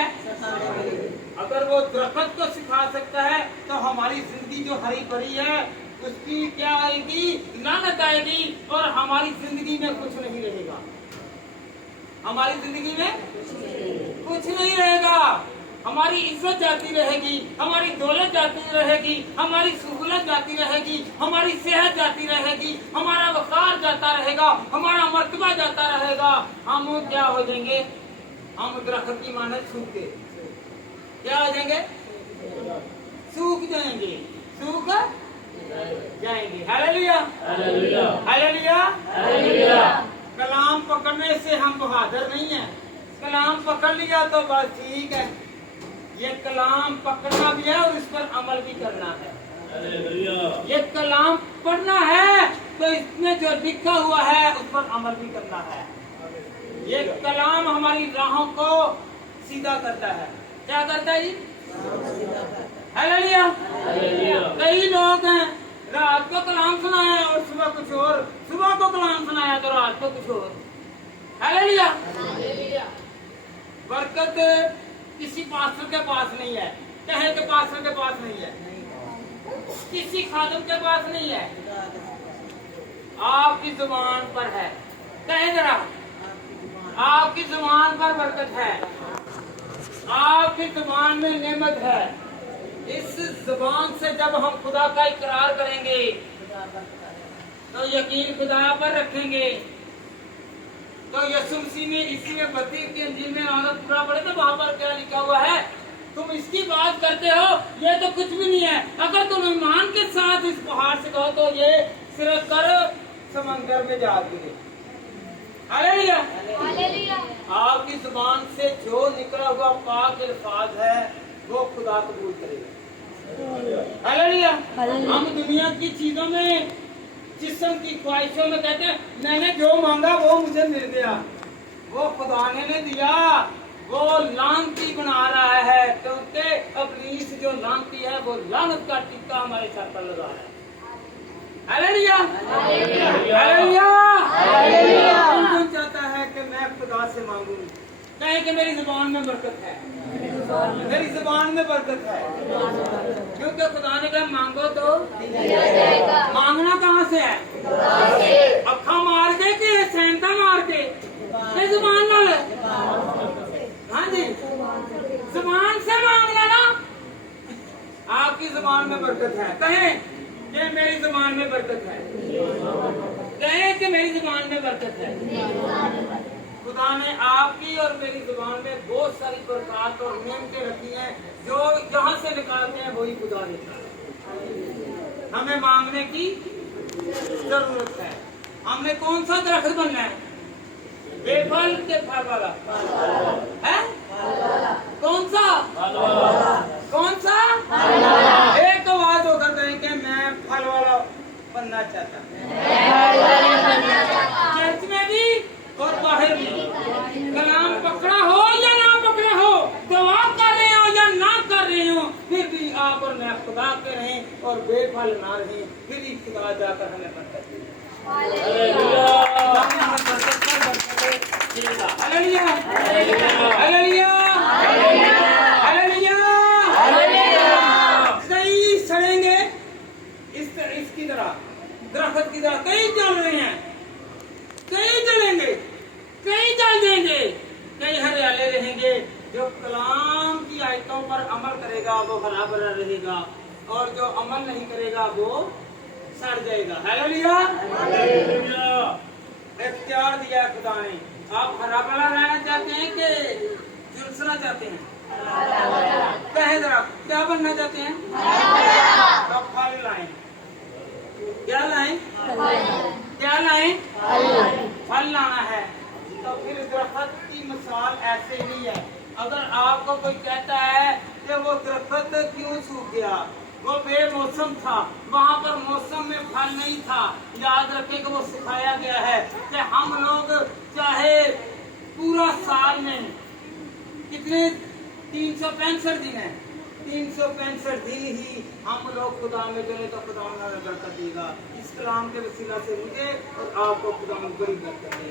अगर वो दरख्त को सिखा सकता है तो हमारी जिंदगी जो हरी भरी है उसकी क्या आएगी? लानत आएगी, और हमारी जिंदगी में कुछ नहीं रहेगा। हमारी जिंदगी में कुछ नहीं रहेगा। हमारी इज्जत जाती रहेगी, हमारी दौलत जाती रहेगी, हमारी सहूलत जाती रहेगी, हमारी सेहत जाती रहेगी, हमारा वकार जाता रहेगा, हमारा मर्तबा जाता रहेगा। हम क्या हो जाएंगे? हम दरख्त की मानद सूख के क्या हो जाएंगे? सूख जाएंगे, सूख जाएंगे। हालेलुया। हालेलुया। कलाम पकड़ने से हम बहादुर नहीं है। कलाम पकड़ लिया तो बस ठीक है। ये कलाम पकड़ना भी है और इस पर अमल भी करना है। ये कलाम पढ़ना है तो इसमें जो लिखा हुआ है उस पर अमल भी करना है। ये कलाम हमारी राहों को सीधा करता है। क्या करता है? हालेलुया। कई लोग हैं, रात को कलाम सुनाया और सुबह कुछ और, सुबह को कलाम सुनाया तो रात को कुछ और। हालेलुया। बरकत किसी पास्टर के पास नहीं है, कहे के पास्टर के पास नहीं है, किसी खादम के पास नहीं है, आपकी जुबान पर है। कहे जरा, आपकी जुबान पर बरकत है, आपकी जुबान में नेमत है। इस जुबान से जब हम खुदा का इकरार करेंगे तो यकीन खुदा पर रखेंगे। तो यीशु मसीह ने इसी में बत्तीस की अंजील में आदत पूरा पड़े तो वहां पर क्या लिखा हुआ है? तुम इसकी बात करते हो, ये तो कुछ भी नहीं है। अगर तुम ईमान के साथ इस पहाड़ से कहो तो ये सिर्फ कर समंदर में जा गिरे। हालेलुया। आपकी जुबान से जो निकला हुआ पाक अल्फाज है वो खुदा कबूल करेगा। हालेलुया। हम दुनिया की चीजों में, जिस्म की ख्वाहिशों में कहते हैं मैंने जो मांगा वो मुझे मिल गया, वो खुदा ने दिया, वो लानती बना रहा है, क्योंकि इब्लीस जो लानती है वो लानत का टिक्का हमारे सर पर लगा है। हालेलुया। हालेलुया। कौन चाहता है कि मैं खुदा से मांगूं? कहे कि मेरी जुबान में बरकत है, मेरी जुबान में बरकत है, क्योंकि खुदा ने कहा मांगो तो मांगना कहाँ से है? अखा मार के कि सैंता मार के? जुबान नाल। हाँ जी, जुबान से मांगना ना। आपकी जुबान में बरकत है। कहें कि मेरी जुबान में बरकत है, कहें कि मेरी जुबान में बरकत है। खुदा ने आपकी और मेरी जुबान में बहुत सारी बरकत और नेमतें रखी हैं, जो यहाँ से निकालते हैं वही खुदा देता है। हमें मांगने की जरूरत है। हमने कौन सा दरख्त बनना है? बेफल के फल वाला है? कौन सा? कौन सा? एक तो आवाज होकर करें कि मैं फल वाला बनना चाहता हूँ। चर्च में भी और बाहर भी कलाम पकड़ा हो या ना पकड़ा हो, दुआ कर रहे हो या ना कर रहे हो, फिर भी आप और मैं खुदा के रहें और बेफल ना रहें, फिर ही खुदा जाकर हमें बरकत देगा। Hallelujah, hallelujah, hallelujah. कई सड़ेंगे इसकी तरह, दरख्त की तरह कई जल रहे हैं, कई जलेंगे, कई जल देंगे, कई हरियाले रहेंगे। जो कलाम की आयतों पर अमल करेगा वो हरा भरा रहेगा, और जो अमल नहीं करेगा वो सड़ जाएगा। हालेलुया, इख्तियार दिया खुदा ने। आप हरा भरा रहना चाहते हैं कि झुलसना चाहते हैं? कहे जरा, क्या बनना चाहते हैं? तो फल लाएं। क्या लाएं? क्या लाएं? फल लाना है। तो फिर दरख्त की मिसाल ऐसे ही है। अगर आपको कोई कहता है कि वो दरख्त क्यों सूख गया, वो बेमौसम था, वहाँ पर मौसम में फल नहीं था, याद रखें कि वो सिखाया गया है कि हम लोग चाहे पूरा साल में कितने 365 दिन है, 365 दिन ही हम लोग खुदा में चले तो खुदा हमें बरकत देगा। इस कलाम के वसीला से मुझे और आपको खुदा में बड़ी बरकत दे।